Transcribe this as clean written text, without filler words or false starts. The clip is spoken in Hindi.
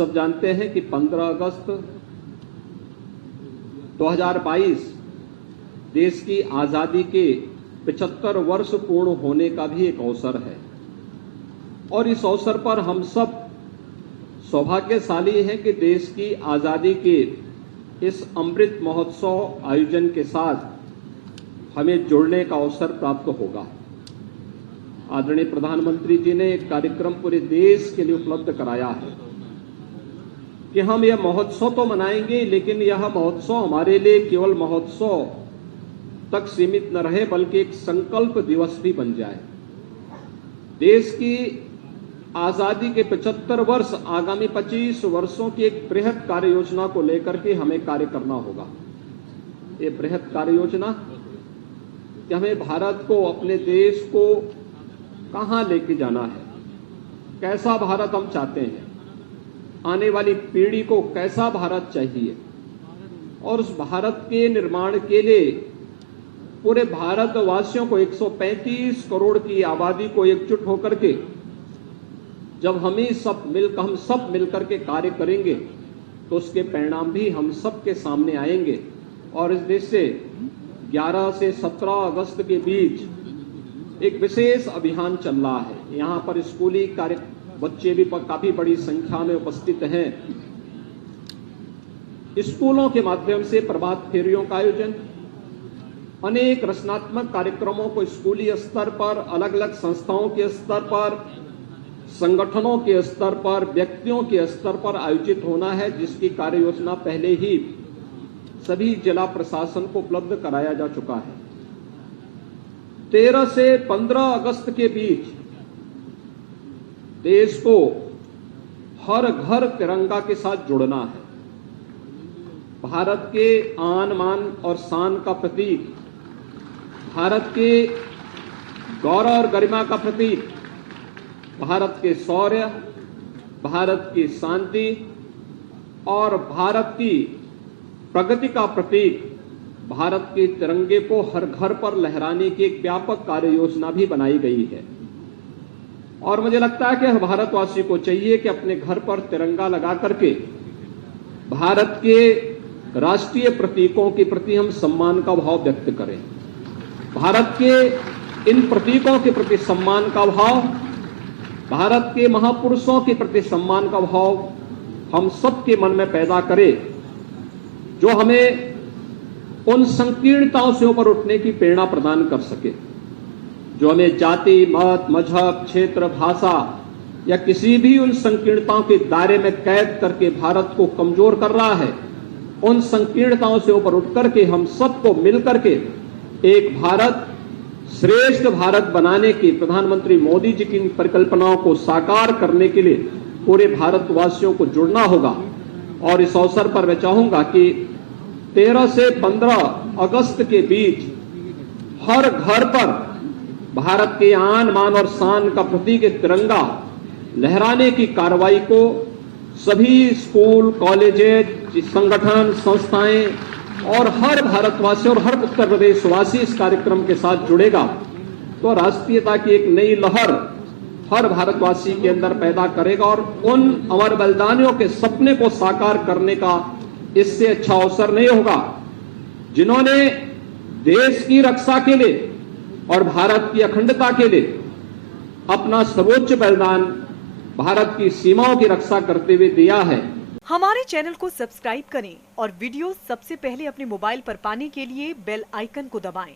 सब जानते हैं कि 15 अगस्त 2022 देश की आजादी के 75 वर्ष पूर्ण होने का भी एक अवसर है और इस अवसर पर हम सब सौभाग्यशाली हैं कि देश की आजादी के इस अमृत महोत्सव आयोजन के साथ हमें जुड़ने का अवसर प्राप्त होगा। आदरणीय प्रधानमंत्री जी ने एक कार्यक्रम पूरे देश के लिए उपलब्ध कराया है कि हम यह महोत्सव तो मनाएंगे, लेकिन यह महोत्सव हमारे लिए केवल महोत्सव तक सीमित न रहे बल्कि एक संकल्प दिवस भी बन जाए। देश की आजादी के 75 वर्ष आगामी 25 वर्षों की एक बृहद कार्य योजना को लेकर के हमें कार्य करना होगा। ये बृहद कार्य योजना कि हमें भारत को, अपने देश को कहां लेके जाना है, कैसा भारत हम चाहते हैं, आने वाली पीढ़ी को कैसा भारत चाहिए और उस भारत के निर्माण के लिए पूरे भारतवासियों को 135 करोड़ की आबादी को एकजुट होकर के जब हम सब मिलकर के कार्य करेंगे तो उसके परिणाम भी हम सब के सामने आएंगे। और इस देश से 11 से 17 अगस्त के बीच एक विशेष अभियान चल रहा है। यहाँ पर स्कूली कार्य बच्चे भी काफी बड़ी संख्या में उपस्थित हैं। स्कूलों के माध्यम से प्रभात फेरियों का आयोजन, अनेक रचनात्मक कार्यक्रमों को स्कूली स्तर पर, अलग अलग संस्थाओं के स्तर पर, संगठनों के स्तर पर, व्यक्तियों के स्तर पर आयोजित होना है, जिसकी कार्य योजना पहले ही सभी जिला प्रशासन को उपलब्ध कराया जा चुका है। 13 से 15 अगस्त के बीच देश को हर घर तिरंगा के साथ जुड़ना है। भारत के आन मान और शान का प्रतीक, भारत के गौरव और गरिमा का प्रतीक, भारत के शौर्य, भारत की शांति और भारत की प्रगति का प्रतीक भारत के तिरंगे को हर घर पर लहराने की एक व्यापक कार्य योजना भी बनाई गई है। और मुझे लगता है कि हर भारतवासी को चाहिए कि अपने घर पर तिरंगा लगा करके भारत के राष्ट्रीय प्रतीकों के प्रति हम सम्मान का भाव व्यक्त करें। भारत के इन प्रतीकों के प्रति सम्मान का भाव, भारत के महापुरुषों के प्रति सम्मान का भाव हम सबके मन में पैदा करें, जो हमें उन संकीर्णताओं से ऊपर उठने की प्रेरणा प्रदान कर सके, जो हमें जाति, मत, मजहब, क्षेत्र, भाषा या किसी भी उन संकीर्णताओं के दायरे में कैद करके भारत को कमजोर कर रहा है। उन संकीर्णताओं से ऊपर उठ करके हम सबको मिलकर के एक भारत, श्रेष्ठ भारत बनाने की प्रधानमंत्री मोदी जी की परिकल्पनाओं को साकार करने के लिए पूरे भारतवासियों को जुड़ना होगा। और इस अवसर पर मैं चाहूंगा कि 13 से 15 अगस्त के बीच हर घर पर भारत के आन मान और शान का प्रतीक तिरंगा लहराने की कार्रवाई को सभी स्कूल, कॉलेजेज, संगठन, संस्थाएं और हर भारतवासी और हर उत्तर प्रदेशवासी इस कार्यक्रम के साथ जुड़ेगा तो राष्ट्रीयता की एक नई लहर हर भारतवासी के अंदर पैदा करेगा और उन अमर बलिदानियों के सपने को साकार करने का इससे अच्छा अवसर नहीं होगा, जिन्होंने देश की रक्षा के लिए और भारत की अखंडता के लिए अपना सर्वोच्च बलिदान भारत की सीमाओं की रक्षा करते हुए दिया है। हमारे चैनल को सब्सक्राइब करें और वीडियो सबसे पहले अपने मोबाइल पर पाने के लिए बेल आइकन को दबाएं।